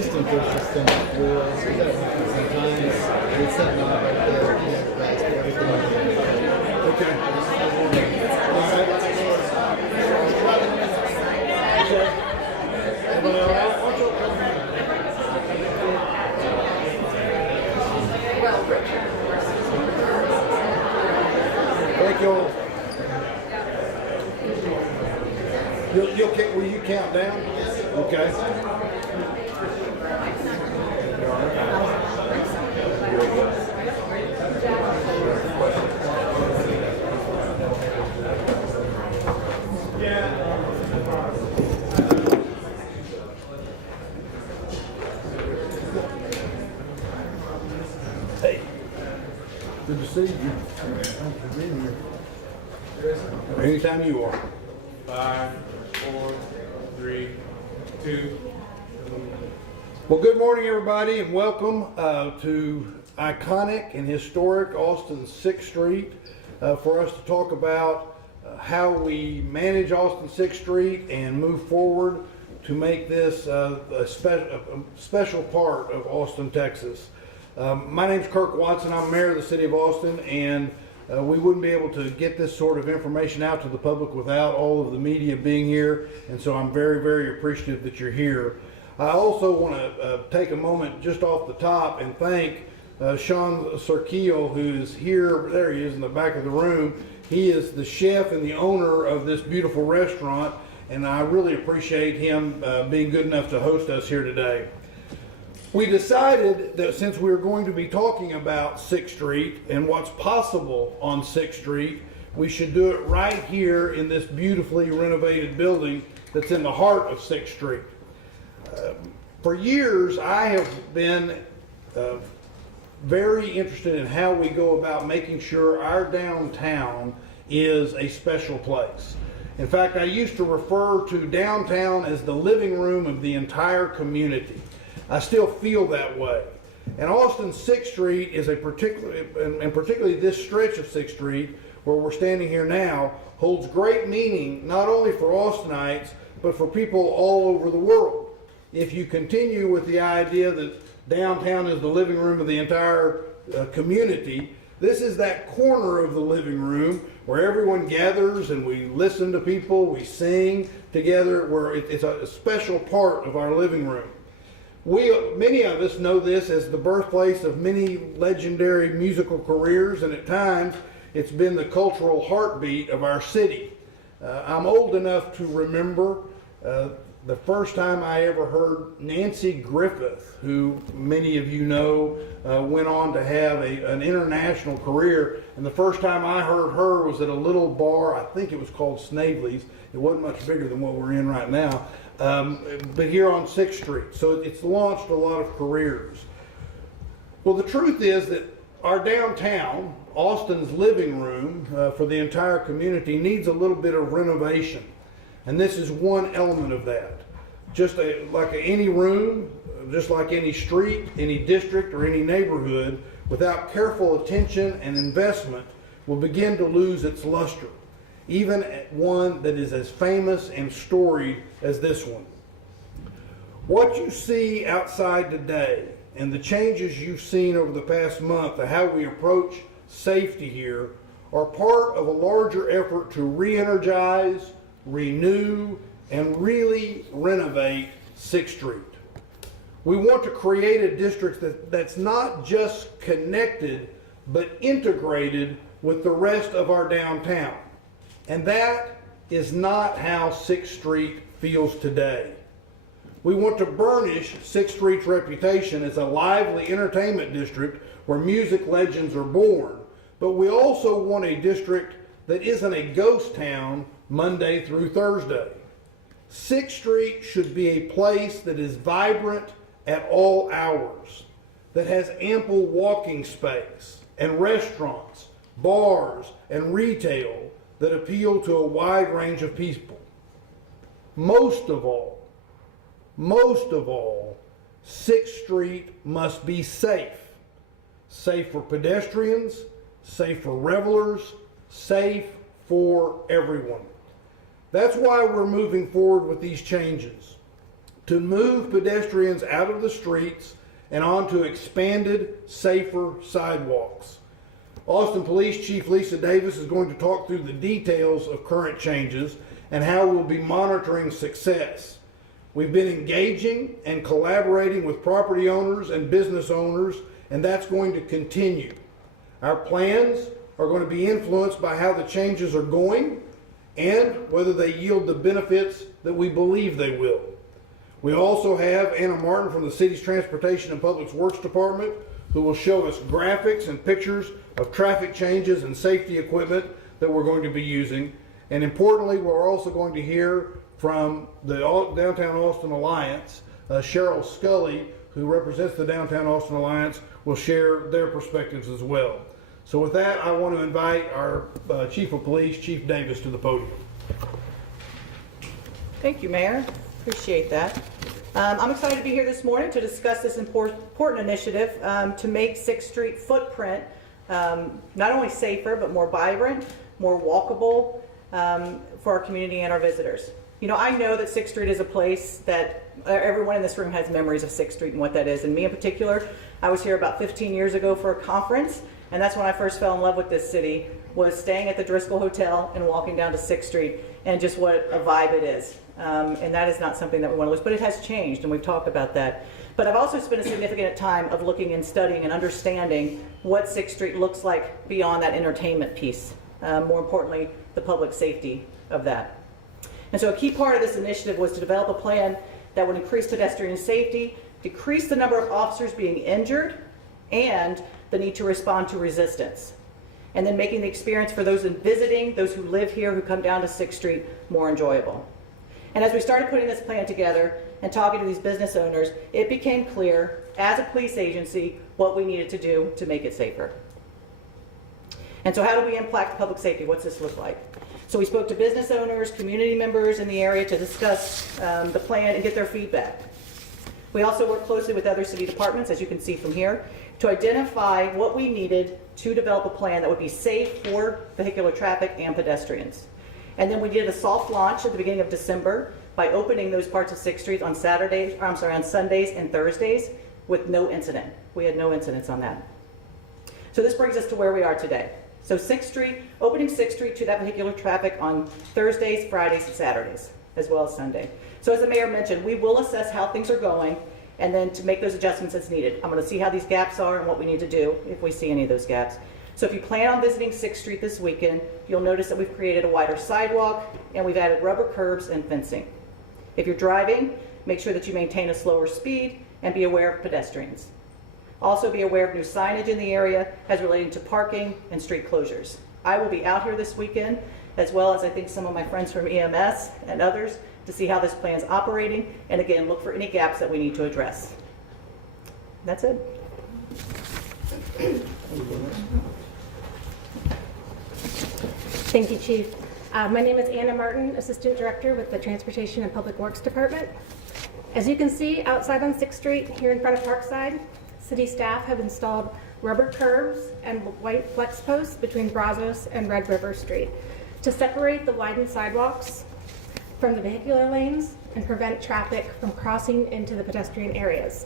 just interesting. We'll see that happen sometimes. It's something I like that's everything. Okay. Everybody all right? Thank you all. Will you count down? Okay. Hey, good to see you. Thanks for being here. Anytime you are. 5, 4, 3, 2. Well, good morning, everybody, and welcome to iconic and historic Austin 6th Street for us to talk about how we manage Austin 6th Street and move forward to make this a special part of Austin, Texas. My name's Kirk Watson. I'm mayor of the city of Austin, and we wouldn't be able to get this sort of information out to the public without all of the media being here, and so I'm very, very appreciative that you're here. I also want to take a moment just off the top and thank Sean Serkeel, who's here. There he is in the back of the room. He is the chef and the owner of this beautiful restaurant, and I really appreciate him being good enough to host us here today. We decided that since we were going to be talking about 6th Street and what's possible on 6th Street, we should do it right here in this beautifully renovated building that's in the heart of 6th Street. For years, I have been very interested in how we go about making sure our downtown is a special place. In fact, I used to refer to downtown as the living room of the entire community. I still feel that way. And Austin 6th Street is and particularly this stretch of 6th Street, where we're standing here now, holds great meaning not only for Austinites, but for people all over the world. If you continue with the idea that downtown is the living room of the entire community, this is that corner of the living room where everyone gathers and we listen to people, we sing together, where it's a special part of our living room. Many of us know this as the birthplace of many legendary musical careers, and at times it's been the cultural heartbeat of our city. I'm old enough to remember the first time I ever heard Nancy Griffith, who many of you know went on to have an international career, and the first time I heard her was at a little bar, I think it was called Snavely's. It wasn't much bigger than what we're in right now, but here on 6th Street. So it's launched a lot of careers. Well, the truth is that our downtown, Austin's living room for the entire community, needs a little bit of renovation. And this is one element of that. Just like any room, just like any street, any district, or any neighborhood, without careful attention and investment, will begin to lose its luster. Even one that is as famous and storied as this one. What you see outside today and the changes you've seen over the past month of how we approach safety here are part of a larger effort to re-energize, renew, and really renovate 6th Street. We want to create a district that's not just connected, but integrated with the rest of our downtown. And that is not how 6th Street feels today. We want to burnish 6th Street's reputation as a lively entertainment district where music legends are born, but we also want a district that isn't a ghost town Monday through Thursday. 6th Street should be a place that is vibrant at all hours, that has ample walking space and restaurants, bars, and retail that appeal to a wide range of people. Most of all, 6th Street must be safe. Safe for pedestrians, safe for revelers, safe for everyone. That's why we're moving forward with these changes. to move pedestrians out of the streets and onto expanded, safer sidewalks. Austin Police Chief Lisa Davis is going to talk through the details of current changes and how we'll be monitoring success. We've been engaging and collaborating with property owners and business owners, and that's going to continue. Our plans are going to be influenced by how the changes are going and whether they yield the benefits that we believe they will. We also have Anna Martin from the city's Transportation and Public Works Department, who will show us graphics and pictures of traffic changes and safety equipment that we're going to be using. And importantly, we're also going to hear from the Downtown Austin Alliance. Cheryl Scully, who represents the Downtown Austin Alliance, will share their perspectives as well. So with that, I want to invite our Chief of Police, Chief Davis, to the podium. Thank you, Mayor. Appreciate that. I'm excited to be here this morning to discuss this important initiative to make 6th Street footprint not only safer, but more vibrant, more walkable for our community and our visitors. You know, I know that 6th Street is a place that everyone in this room has memories of 6th Street and what that is. And me in particular, I was here about 15 years ago for a conference, and that's when I first fell in love with this city, was staying at the Driscoll Hotel and walking down to 6th Street, and just what a vibe it is. And that is not something that we want to lose, but it has changed, and we've talked about that. But I've also spent a significant time of looking and studying and understanding what 6th Street looks like beyond that entertainment piece. More importantly, the public safety of that. And so a key part of this initiative was to develop a plan that would increase pedestrian safety, decrease the number of officers being injured, and the need to respond to resistance. And then making the experience for those visiting, those who live here, who come down to 6th Street, more enjoyable. And as we started putting this plan together and talking to these business owners, it became clear, as a police agency, what we needed to do to make it safer. And so how do we impact public safety? What's this look like? So we spoke to business owners, community members in the area to discuss the plan and get their feedback. We also worked closely with other city departments, as you can see from here, to identify what we needed to develop a plan that would be safe for vehicular traffic and pedestrians. And then we did a soft launch at the beginning of December by opening those parts of 6th Street on on Sundays and Thursdays with no incident. We had no incidents on that. So this brings us to where we are today. So 6th Street, opening 6th Street to that vehicular traffic on Thursdays, Fridays, and Saturdays, as well as Sunday. So as the mayor mentioned, we will assess how things are going and then to make those adjustments as needed. I'm going to see how these gaps are and what we need to do if we see any of those gaps. So if you plan on visiting 6th Street this weekend, you'll notice that we've created a wider sidewalk and we've added rubber curbs and fencing. If you're driving, make sure that you maintain a slower speed and be aware of pedestrians. Also be aware of new signage in the area as relating to parking and street closures. I will be out here this weekend, as well as I think some of my friends from EMS and others, to see how this plan is operating, and again, look for any gaps that we need to address. That's it. Thank you, Chief. My name is Anna Martin, Assistant Director with the Transportation and Public Works Department. As you can see outside on 6th Street, here in front of Parkside, city staff have installed rubber curbs and white flex posts between Brazos and Red River Street to separate the widened sidewalks from the vehicular lanes and prevent traffic from crossing into the pedestrian areas.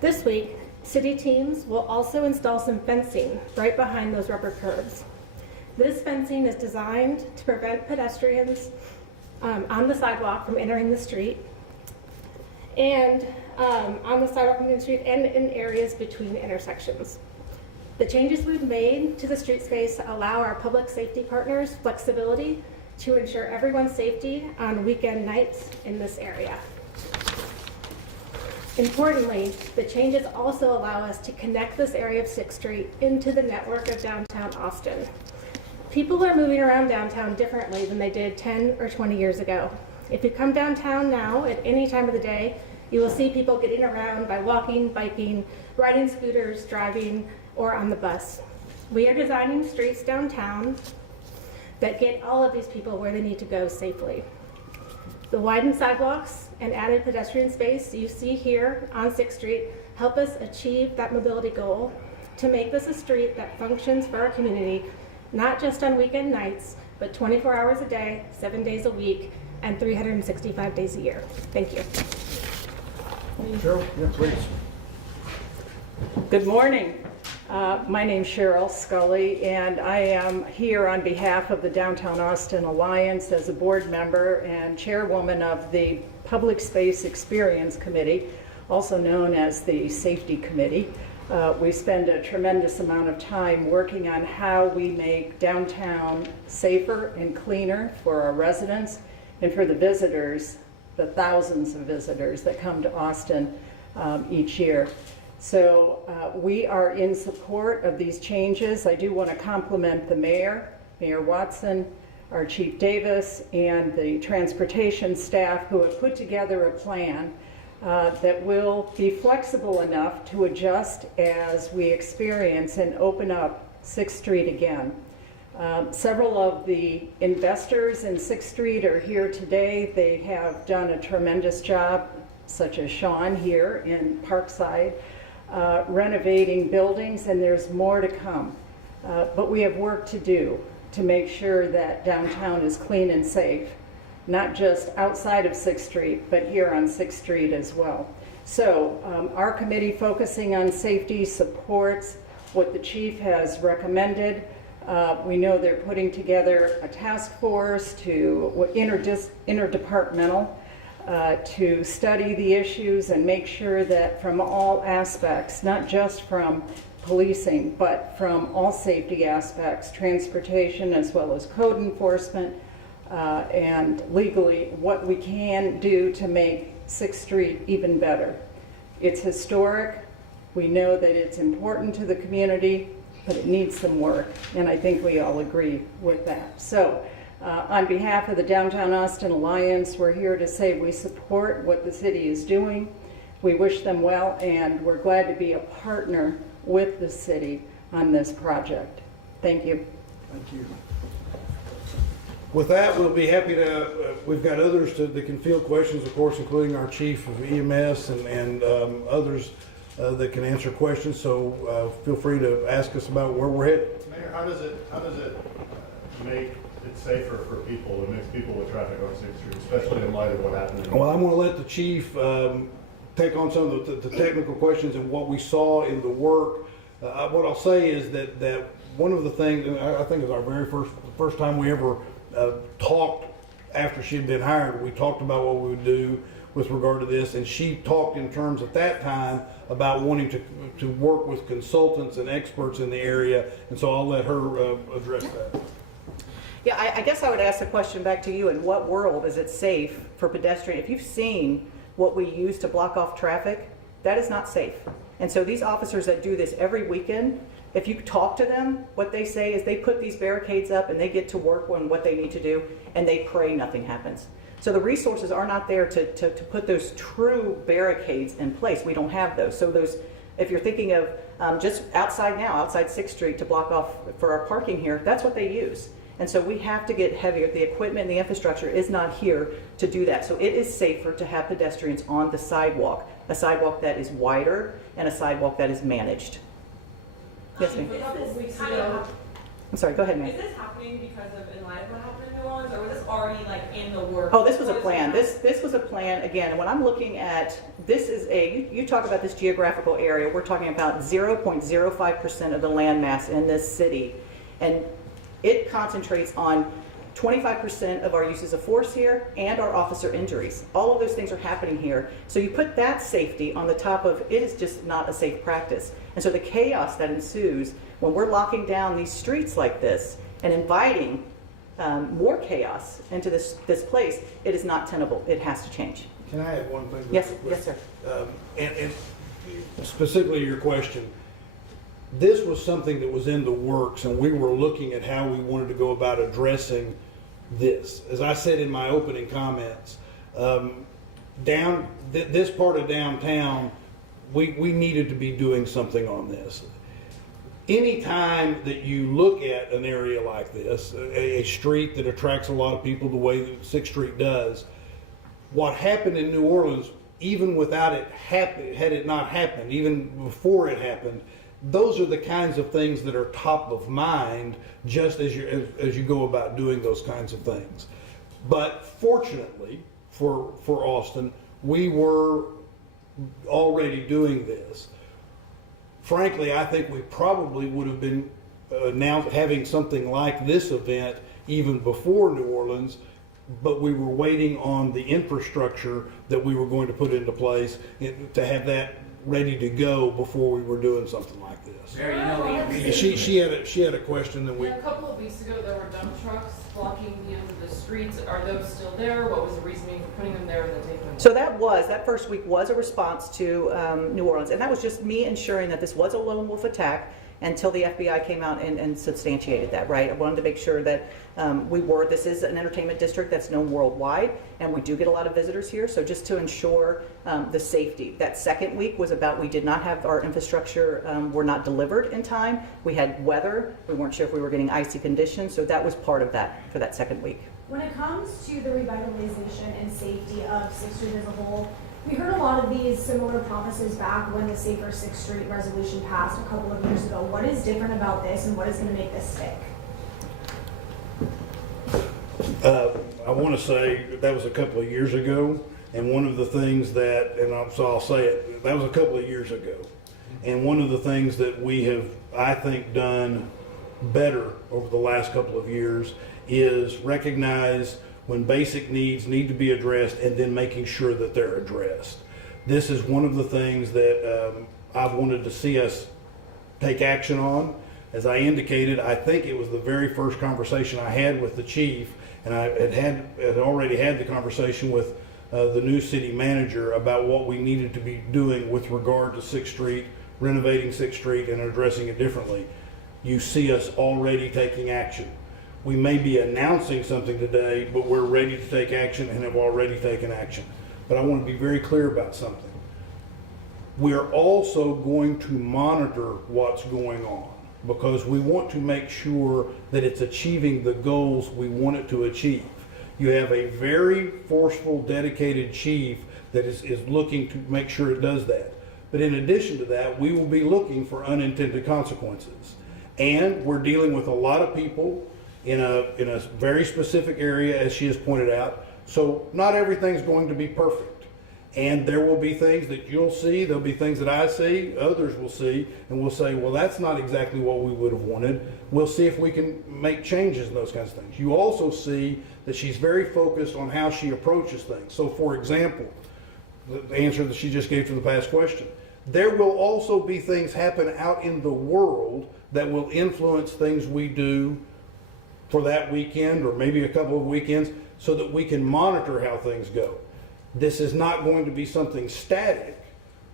This week, city teams will also install some fencing right behind those rubber curbs. This fencing is designed to prevent pedestrians on the sidewalk from entering the street and on the sidewalk in the street and in areas between intersections. The changes we've made to the street space allow our public safety partners flexibility to ensure everyone's safety on weekend nights in this area. Importantly, the changes also allow us to connect this area of 6th Street into the network of downtown Austin. People are moving around downtown differently than they did 10 or 20 years ago. If you come downtown now at any time of the day, you will see people getting around by walking, biking, riding scooters, driving, or on the bus. We are designing streets downtown that get all of these people where they need to go safely. The widened sidewalks and added pedestrian space you see here on 6th Street help us achieve that mobility goal to make this a street that functions for our community, not just on weekend nights, but 24 hours a day, 7 days a week, and 365 days a year. Thank you. Cheryl, yeah, please. Good morning. My name's Cheryl Scully, and I am here on behalf of the Downtown Austin Alliance as a board member and chairwoman of the Public Space Experience Committee, also known as the Safety Committee. We spend a tremendous amount of time working on how we make downtown safer and cleaner for our residents and for the visitors, the thousands of visitors that come to Austin each year. So we are in support of these changes. I do want to compliment the mayor, Mayor Watson, our Chief Davis, and the transportation staff who have put together a plan that will be flexible enough to adjust as we experience and open up 6th Street again. Several of the investors in 6th Street are here today. They have done a tremendous job, such as Sean here in Parkside, renovating buildings, and there's more to come. But we have work to do to make sure that downtown is clean and safe, not just outside of 6th Street, but here on 6th Street as well. So our committee focusing on safety supports what the chief has recommended. We know they're putting together a task force to interdepartmental to study the issues and make sure that from all aspects, not just from policing, but from all safety aspects, transportation as well as code enforcement, and legally what we can do to make 6th Street even better. It's historic. We know that it's important to the community, but it needs some work, and I think we all agree with that. So on behalf of the Downtown Austin Alliance, we're here to say we support what the city is doing. We wish them well, and we're glad to be a partner with the city on this project. Thank you. Thank you. With that, we'll be happy to, we've got others that can field questions, of course, including our chief of EMS and others that can answer questions. So feel free to ask us about where we're headed. Mayor, how does it make it safer for people? It makes people with traffic on 6th Street, especially in light of what happened. Well, I'm going to let the chief take on some of the technical questions and what we saw in the work. What I'll say is that one of the things, and I think it was our very first time we ever talked after she'd been hired, we talked about what we would do with regard to this, and she talked in terms at that time about wanting to work with consultants and experts in the area, and so I'll let her address that. Yeah, I guess I would ask the question back to you. In what world is it safe for pedestrian? If you've seen what we use to block off traffic, that is not safe. And so these officers that do this every weekend, if you talk to them, what they say is they put these barricades up and they get to work on what they need to do, and they pray nothing happens. So the resources are not there to put those true barricades in place. We don't have those. So those, if you're thinking of just outside now, outside 6th Street to block off for our parking here, that's what they use. And so we have to get heavier. The equipment and the infrastructure is not here to do that. So it is safer to have pedestrians on the sidewalk, a sidewalk that is wider and a sidewalk that is managed. Yes, ma'am. I'm sorry, go ahead, ma'am. Is this happening because of in light of what happened in New Orleans, or was this already like in the works? Oh, this was a plan. This was a plan. Again, when I'm looking at, this is you talk about this geographical area, we're talking about 0.05% of the land mass in this city. And it concentrates on 25% of our uses of force here and our officer injuries. All of those things are happening here. So you put that safety on the top of, it is just not a safe practice. And so the chaos that ensues when we're locking down these streets like this and inviting more chaos into this place, it is not tenable. It has to change. Can I add one thing? Yes, yes, sir. And specifically your question, this was something that was in the works, and we were looking at how we wanted to go about addressing this. As I said in my opening comments, this part of downtown, we needed to be doing something on this. Anytime that you look at an area like this, a street that attracts a lot of people the way that 6th Street does, what happened in New Orleans, even without it had it not happened, even before it happened, those are the kinds of things that are top of mind just as you go about doing those kinds of things. But fortunately for Austin, we were already doing this. Frankly, I think we probably would have been now having something like this event even before New Orleans, but we were waiting on the infrastructure that we were going to put into place to have that ready to go before we were doing something like this. Mary, you know, She had a question that we. Yeah, a couple of weeks ago, there were dump trucks blocking the end of the streets. Are those still there? What was the reasoning for putting them there and then taking them? So that first week was a response to New Orleans, and that was just me ensuring that this was a lone wolf attack until the FBI came out and substantiated that, right? I wanted to make sure that this is an entertainment district that's known worldwide, and we do get a lot of visitors here, so just to ensure the safety. That second week was about, we did not have our infrastructure, were not delivered in time. We had weather, we weren't sure if we were getting icy conditions, so that was part of that for that second week. When it comes to the revitalization and safety of 6th Street as a whole, we heard a lot of these similar promises back when the Safer 6th Street resolution passed a couple of years ago. What is different about this, and what is going to make this stick? I want to say that was a couple of years ago, and one of the things that, so I'll say it, that was a couple of years ago. And one of the things that we have, I think, done better over the last couple of years is recognize when basic needs need to be addressed and then making sure that they're addressed. This is one of the things that I've wanted to see us take action on. As I indicated, I think it was the very first conversation I had with the chief, and I had already had the conversation with the new city manager about what we needed to be doing with regard to 6th Street, renovating 6th Street and addressing it differently. You see us already taking action. We may be announcing something today, but we're ready to take action and have already taken action. But I want to be very clear about something. We are also going to monitor what's going on because we want to make sure that it's achieving the goals we want it to achieve. You have a very forceful, dedicated chief that is looking to make sure it does that. But in addition to that, we will be looking for unintended consequences. And we're dealing with a lot of people in a very specific area, as she has pointed out. So not everything's going to be perfect. And there will be things that you'll see, there'll be things that I see, others will see, and we'll say, well, that's not exactly what we would have wanted. We'll see if we can make changes in those kinds of things. You also see that she's very focused on how she approaches things. So for example, the answer that she just gave to the past question, there will also be things happen out in the world that will influence things we do for that weekend or maybe a couple of weekends so that we can monitor how things go. This is not going to be something static,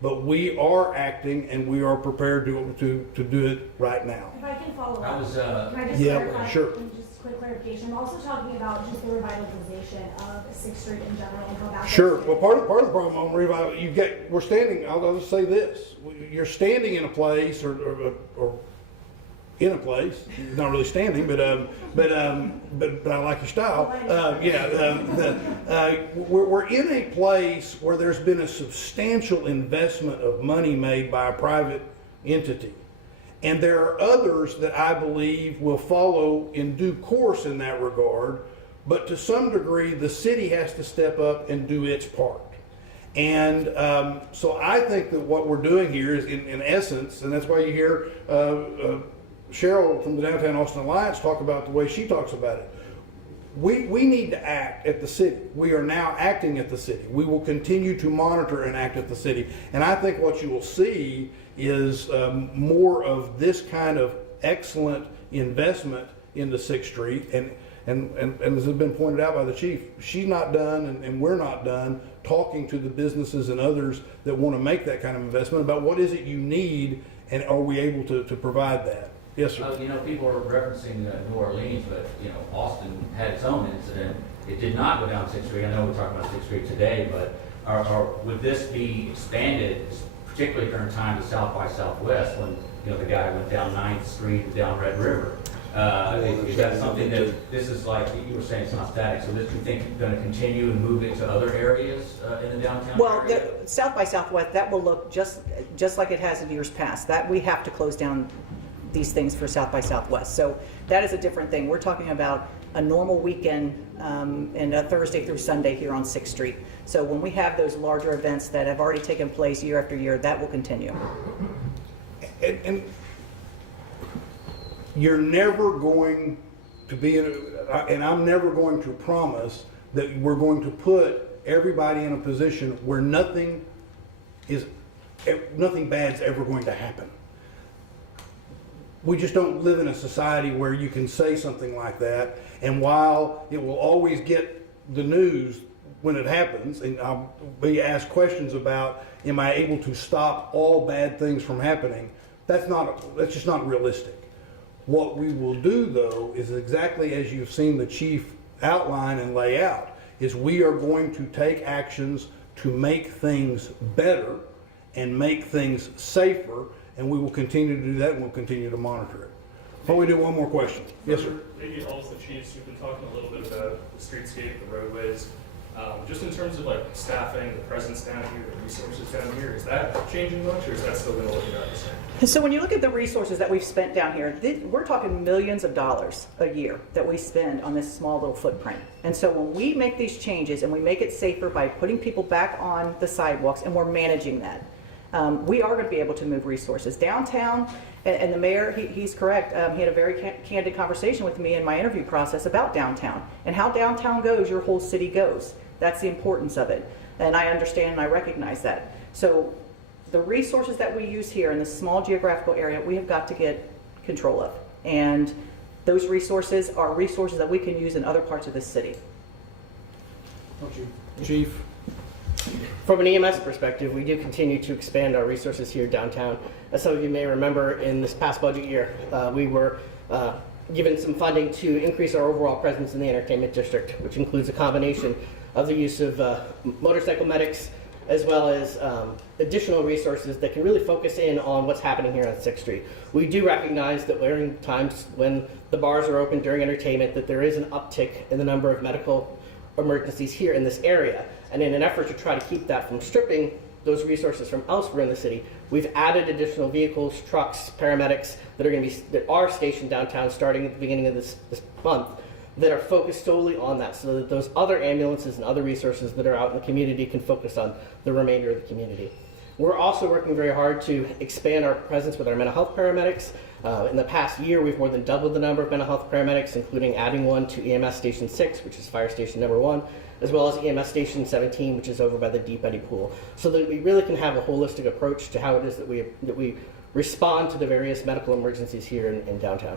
but we are acting and we are prepared to do it right now. If I can follow That up, was, can I just yeah, clarify? sure. Just quick clarification. I'm also talking about just the revitalization of 6th Street in general and how that. Sure. Well, part of the problem on revival, we're standing. I'll just say this: you're standing in a place or in a place, not really standing, but I like your style. We're in a place where there's been a substantial investment of money made by a private entity. And there are others that I believe will follow in due course in that regard, but to some degree the city has to step up and do its part. And so I think that what we're doing here is in essence, and that's why you hear Cheryl from the Downtown Austin Alliance talk about the way she talks about it. We need to act at the city. We are now acting at the city. We will continue to monitor and act at the city. And I think what you will see is more of this kind of excellent investment into 6th Street. And as has been pointed out by the chief, she's not done and we're not done talking to the businesses and others that want to make that kind of investment about what is it you need and are we able to provide that. Yes, sir. People are referencing New Orleans, but, Austin had its own incident. It did not go down 6th Street. I know we're talking about 6th Street today, but would this be expanded, particularly during time to South by Southwest when, the guy went down 9th Street and down Red River? Is that something that this is like, you were saying it's not static, so this you think is going to continue and move into other areas in the downtown area? South by Southwest, that will look just like it has in years past. That we have to close down these things for South by Southwest. So that is a different thing. We're talking about a normal weekend and a Thursday through Sunday here on 6th Street. So when we have those larger events that have already taken place year after year, that will continue. And you're never going to be, and I'm never going to promise that we're going to put everybody in a position where nothing bad's ever going to happen. We just don't live in a society where you can say something like that, and while it will always get the news when it happens, and I'll be asked questions about, am I able to stop all bad things from happening? That's just not realistic. What we will do, though, is exactly as you've seen the chief outline and lay out, is we are going to take actions to make things better and make things safer, and we will continue to do that, and we'll continue to monitor it. Before we do, one more question. Yes, sir. Maybe also the chiefs, you've been talking a little bit about the streetscape, the roadways. Just in terms of like staffing, the presence down here, the resources down here, is that changing much, or is that still going to look about the same? So when you look at the resources that we've spent down here, we're talking millions of dollars a year that we spend on this small little footprint. And so when we make these changes and we make it safer by putting people back on the sidewalks, and we're managing that, we are going to be able to move resources. Downtown, and the mayor, he's correct, he had a very candid conversation with me in my interview process about downtown. And how downtown goes, your whole city goes. That's the importance of it. And I understand and I recognize that. So the resources that we use here in this small geographical area, we have got to get control of. And those resources are resources that we can use in other parts of this city. Chief? From an EMS perspective, we do continue to expand our resources here downtown. As some of you may remember, in this past budget year, we were given some funding to increase our overall presence in the entertainment district, which includes a combination of the use of motorcycle medics, as well as additional resources that can really focus in on what's happening here on 6th Street. We do recognize that during times when the bars are open during entertainment, that there is an uptick in the number of medical emergencies here in this area. And in an effort to try to keep that from stripping those resources from elsewhere in the city, we've added additional vehicles, trucks, paramedics that are stationed downtown starting at the beginning of this month, that are focused solely on that, so that those other ambulances and other resources that are out in the community can focus on the remainder of the community. We're also working very hard to expand our presence with our mental health paramedics. In the past year, we've more than doubled the number of mental health paramedics, including adding one to EMS Station 6, which is Fire Station number 1, as well as EMS Station 17, which is over by the Deep Eddy Pool, so that we really can have a holistic approach to how it is that we respond to the various medical emergencies here in downtown.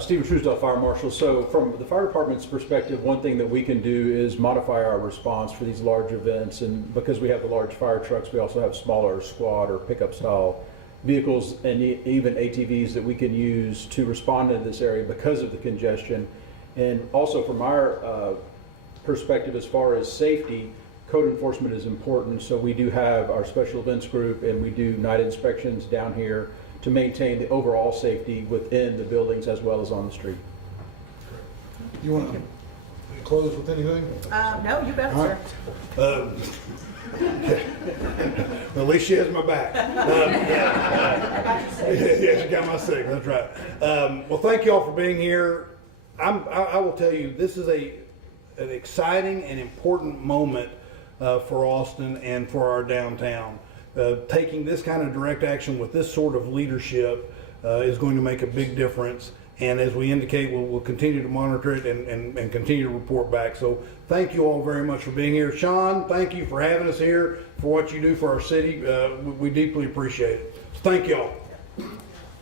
Stephen Truesdale, Fire Marshal. So from the fire department's perspective, one thing that we can do is modify our response for these large events. And because we have the large fire trucks, we also have smaller squad or pickup style vehicles and even ATVs that we can use to respond in this area because of the congestion. And also from our perspective, as far as safety, code enforcement is important. So we do have our special events group, and we do night inspections down here to maintain the overall safety within the buildings as well as on the street. You want to close with anything? No, you bet, sir. Well, at least she has my back. Yeah, she got my signal. That's right. Well, thank you all for being here. I will tell you, this is an exciting and important moment for Austin and for our downtown. Taking this kind of direct action with this sort of leadership is going to make a big difference. And as we indicate, we'll continue to monitor it and continue to report back. So thank you all very much for being here. Sean, thank you for having us here, for what you do for our city. We deeply appreciate it. So thank you all.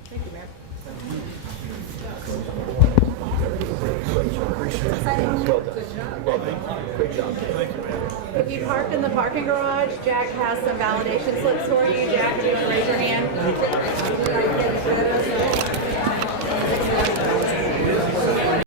Thank you, Mayor. Well done. Great job. Thank you, man. If you park in the parking garage, Jack has some validation slips for you.